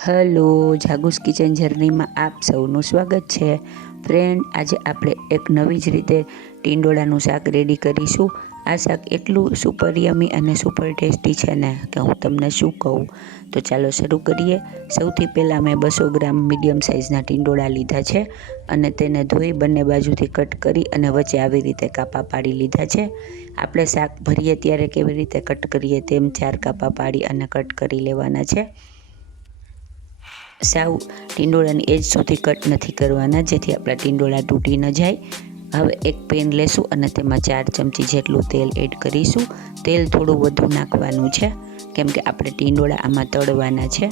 Hello, જાગુસ kitchen જર્નીમાં આપ સૌનું સ્વાગત છે. ફ્રેન્ડ, આજે આપણે એક નવી જ રીતે ટીંડોળાનું શાક રેડી કરીશું. આ શાક એટલું સુપર યમી અને સુપર ટેસ્ટી છે ને કે હું તમને શું કહું. તો ચાલો શરૂ કરીએ. સૌથી પહેલાં મેં 200 ગ્રામ મીડિયમ સાઇઝના ટીંડોળા લીધા છે અને તેને ધોઈ બંને બાજુથી કટ કરી અને વચ્ચે આવી રીતે કાપા પાડી લીધા છે. આપણે શાક ભરીએ ત્યારે કેવી રીતે કટ કરીએ તેમ 4 કાપા પાડી અને કટ કરી લેવાના છે. સાવ ટીંડોળાની એજ સુધી કટ નથી કરવાના, જેથી આપણા ટીંડોળા તૂટી ન જાય. હવે એક પેન લેશું અને તેમાં 4 ચમચી જેટલું તેલ એડ કરીશું. તેલ થોડું વધુ નાખવાનું છે કેમ કે આપણે ટીંડોળા આમાં તળવાના છે.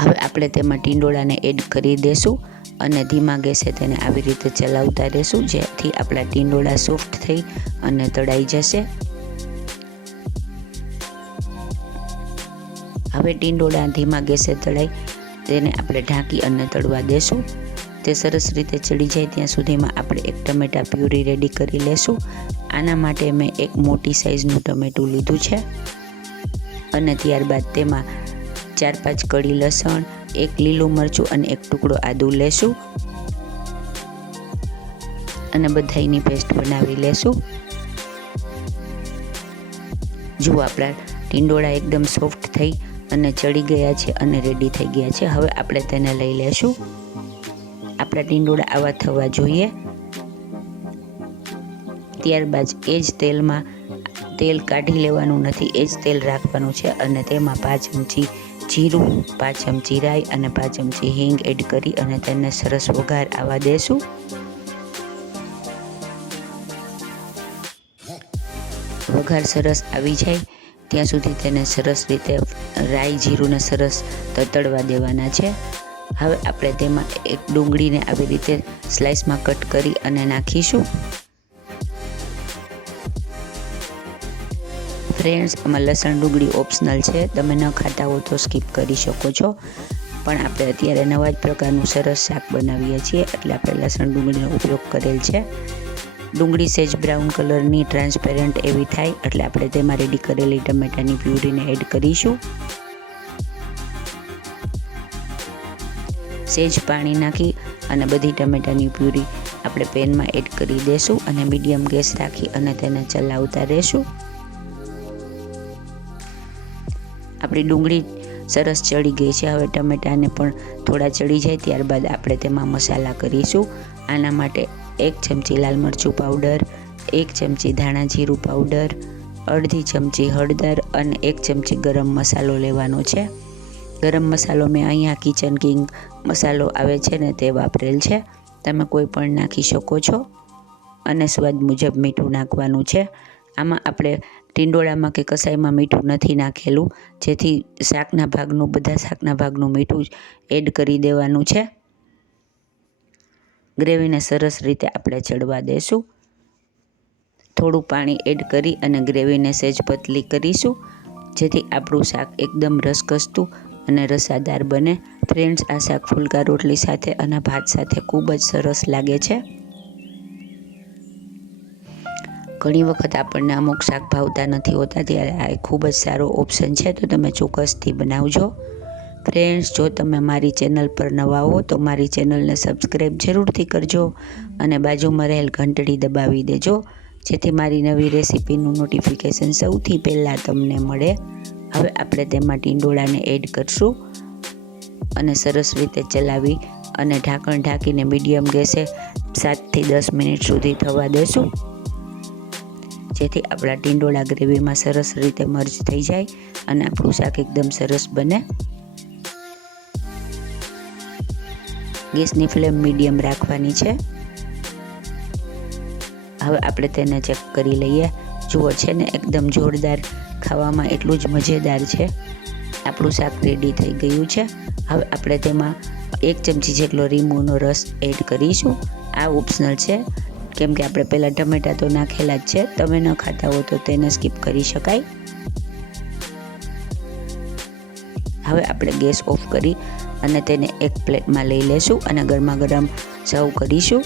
હવે આપણે તેમાં ટીંડોળાને એડ કરી દેશું અને ધીમા ગેસે તેને આવી રીતે ચલાવતા રહેશું, જેથી આપણા ટીંડોળા સોફ્ટ થઈ અને તળાઈ જશે. હવે ટીંડોળા ધીમા ગેસે તળાઈ તેને આપણે ઢાંકી અને તળવા દેશું. તે સરસ રીતે ચડી જાય ત્યાં સુધીમાં આપણે એક ટમેટા પ્યુરી રેડી કરી લેશું. આના માટે મેં એક મોટી સાઇઝનું ટમેટું લીધું છે અને ત્યારબાદ તેમાં 4-5 કળી લસણ, 1 લીલું મરચું અને 1 ટુકડો આદું લેશું અને બધાયની પેસ્ટ બનાવી લેશું. જુઓ, આપણા ટીંડોળા એકદમ સોફ્ટ થઈ અને ચડી ગયા છે અને રેડી થઈ ગયા છે. હવે આપણે તેને લઈ લેશું. આપણા ટીંડોળા આવા થવા જોઈએ. ત્યારબાદ એ જ તેલમાં તેલ કાઢી લેવાનું નથી, એ જ તેલ રાખવાનું છે અને તેમાં 5 ચમચી જીરું, 5 ચમચી રાઈ અને 5 ચમચી હિંગ એડ કરી અને તેને સરસ વઘાર આવવા દેશું. વઘાર સરસ આવી જાય ત્યાં સુધી તેને સરસ રીતે રાઈ જીરુંને સરસ તતડવા દેવાના છે. હવે આપણે તેમાં એક ડુંગળીને આવી રીતે સ્લાઇસમાં કટ કરી અને નાખીશું. ફ્રેન્ડ્સ, આમાં લસણ ડુંગળી ઓપ્શનલ છે, તમે ન ખાતા હો તો સ્કીપ કરી શકો છો, પણ આપણે અત્યારે નવા જ પ્રકારનું સરસ શાક બનાવીએ છીએ એટલે આપણે લસણ ડુંગળીનો ઉપયોગ કરેલ છે. ડુંગળી સેજ બ્રાઉન કલરની ટ્રાન્સપેરન્ટ એવી થાય એટલે આપણે તેમાં રેડી કરેલી ટમેટાની પ્યુરીને એડ કરીશું. સેજ પાણી નાખી અને બધી ટમેટાની પ્યુરી આપણે પેનમાં એડ કરી દેશું અને મીડિયમ ગેસ રાખી અને તેને ચલાવતા રહેશું. આપણી ડુંગળી સરસ ચડી ગઈ છે. હવે ટમેટાને પણ થોડા ચડી જાય ત્યારબાદ આપણે તેમાં મસાલા કરીશું. આના માટે 1 ચમચી લાલ મરચું પાવડર, 1 ચમચી ધાણા જીરું પાવડર, અડધી ચમચી હળદર અને 1 ચમચી ગરમ મસાલો લેવાનો છે. ગરમ મસાલો મેં અહીંયા કિચન કિંગ મસાલો આવે છે ને તે વાપરેલ છે, તમે કોઈ પણ નાખી શકો છો. અને સ્વાદ મુજબ મીઠું નાખવાનું છે. આમાં આપણે ટીંડોળામાં કે કસાઈમાં મીઠું નથી નાખેલું, જેથી બધા શાકના ભાગનું મીઠું જ એડ કરી દેવાનું છે. ગ્રેવીને સરસ રીતે આપણે ચડવા દેશું. થોડું પાણી એડ કરી અને ગ્રેવીને સહેજ પતલી કરીશું, જેથી આપણું શાક એકદમ રસકસતું અને રસાદાર બને. ફ્રેન્ડ્સ, આ શાક ફુલકા રોટલી સાથે અને ભાત સાથે ખૂબ જ સરસ લાગે છે. ઘણી વખત આપણને અમુક શાક ભાવતા નથી હોતા, ત્યારે આ ખૂબ જ સારો ઓપ્શન છે, તો તમે ચોક્કસથી બનાવજો. ફ્રેન્ડ્સ, જો તમે મારી ચેનલ પર નવા હો તો મારી ચેનલને સબસ્ક્રાઈબ જરૂરથી કરજો અને બાજુમાં રહેલ ઘંટડી દબાવી દેજો, જેથી મારી નવી રેસીપીનું નોટિફિકેશન સૌથી પહેલાં તમને મળે. હવે આપણે તેમાં ટીંડોળાને એડ કરશું અને સરસ રીતે ચલાવી અને ઢાંકણ ઢાંકીને મીડિયમ ગેસે 7થી 10 મિનિટ સુધી થવા દેશું, જેથી આપણા ટીંડોળા ગ્રેવીમાં સરસ રીતે મર્જ થઈ જાય અને આપણું શાક એકદમ સરસ બને. ગેસની ફ્લેમ મીડિયમ રાખવાની છે. હવે આપણે તેને ચેક કરી લઈએ. જુઓ છે ને, એકદમ જોરદાર, ખાવામાં એટલું જ મજેદાર છે. આપણું શાક રેડી થઈ ગયું છે. હવે આપણે તેમાં 1 ચમચી જેટલો લીંબુનો રસ એડ કરીશું. આ ઓપ્શનલ છે કેમ કે આપણે પહેલાં ટમેટા તો નાખેલા જ છે, તમે ન ખાતા હો તો તેને સ્કીપ કરી શકાય. હવે આપણે ગેસ ઓફ કરી અને તેને એક પ્લેટમાં લઈ લેશું અને ગરમા ગરમ સર્વ કરીશું.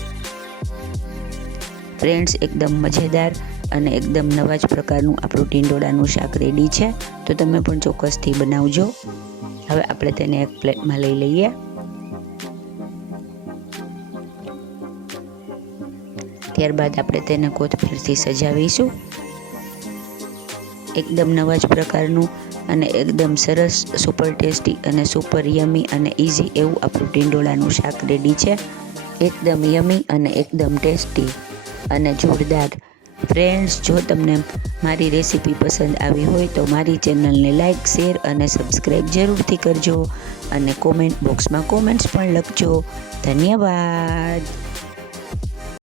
ફ્રેન્ડ્સ, એકદમ મજેદાર અને એકદમ નવા જ પ્રકારનું આપણું ટીંડોળાનું શાક રેડી છે. તો તમે પણ ચોક્કસથી બનાવજો. હવે આપણે તેને એક પ્લેટમાં લઈ લઈએ. ત્યારબાદ આપણે તેને કોથમીરથી સજાવીશું. એકદમ નવા જ પ્રકારનું અને એકદમ સરસ, સુપર ટેસ્ટી અને સુપર યમી અને ઇઝી એવું આપણું ટીંડોળાનું શાક રેડી છે. એકદમ યમી અને એકદમ ટેસ્ટી અને જોરદાર. ફ્રેન્ડ્સ, જો તમને મારી રેસીપી પસંદ આવી હોય તો મારી ચેનલને લાઇક, શેર અને સબસ્ક્રાઈબ જરૂરથી કરજો અને કોમેન્ટ બોક્સમાં કોમેન્ટ્સ પણ લખજો. ધન્યવાદ.